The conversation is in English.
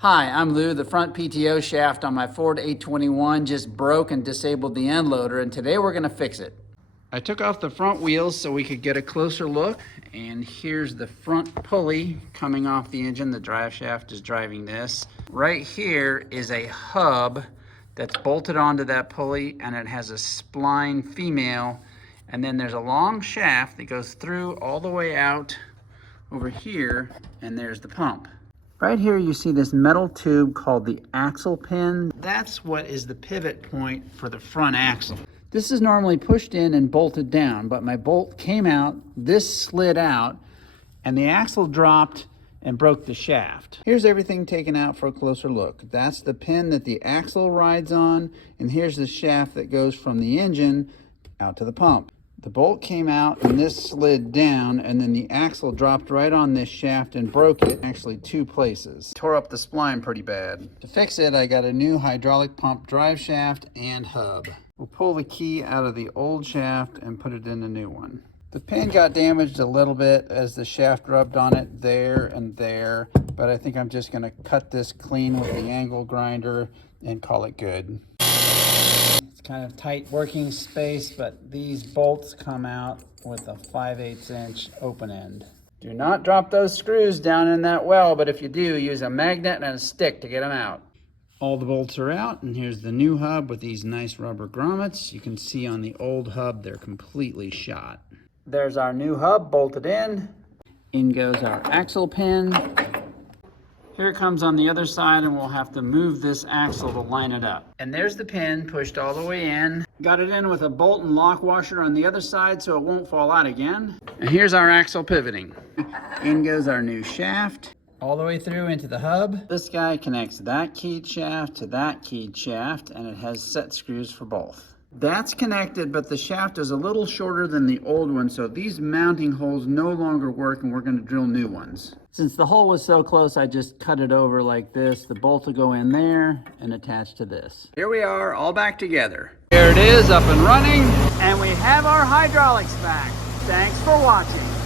Hi, I'm Lou. The front PTO shaft on my Ford 821 just broke and disabled the end loader, and today we're gonna fix it. I took off the front wheels so we could get a closer look, and here's the front pulley coming off the engine. The drive shaft is driving this. Right here is a hub that's bolted onto that pulley, and it has a spline female, and then there's a long shaft that goes through all the way out over here, and there's the pump. Right here you see this metal tube called the axle pin. That's what is the pivot point for the front axle. This is normally pushed in and bolted down, but my bolt came out, this slid out, and the axle dropped and broke the shaft. Here's everything taken out for a closer look. That's the pin that the axle rides on, and here's the shaft that goes from the engine out to the pump. The bolt came out and this slid down, and then the axle dropped right on this shaft and broke it, actually two places. Tore up the spline pretty bad. To fix it, I got a new hydraulic pump drive shaft and hub. We'll pull the key out of the old shaft and put it in the new one. The pin got damaged a little bit as the shaft rubbed on it there and there, but I think I'm just gonna cut this clean with the angle grinder and call it good. Kind of tight working space, but these bolts come out with a 5/8 inch open end. Do not drop those screws down in that well, but if you do, use a magnet and a stick to get them out. All the bolts are out, and here's the new hub with these nice rubber grommets. You can see on the old hub, they're completely shot. There's our new hub bolted in. In goes our axle pin. Here it comes on the other side, and we'll have to move this axle to line it up. And there's the pin pushed all the way in. Got it in with a bolt and lock washer on the other side so it won't fall out again. And here's our axle pivoting. In goes our new shaft, all the way through into the hub. This guy connects that keyed shaft to that keyed shaft, and it has set screws for both. That's connected, but the shaft is a little shorter than the old one, so these mounting holes no longer work, and we're going to drill new ones. Since the hole was so close, I just cut it over like this. The bolt will go in there and attach to this. Here we are, all back together. Here it is, up and running, and we have our hydraulics back. Thanks for watching.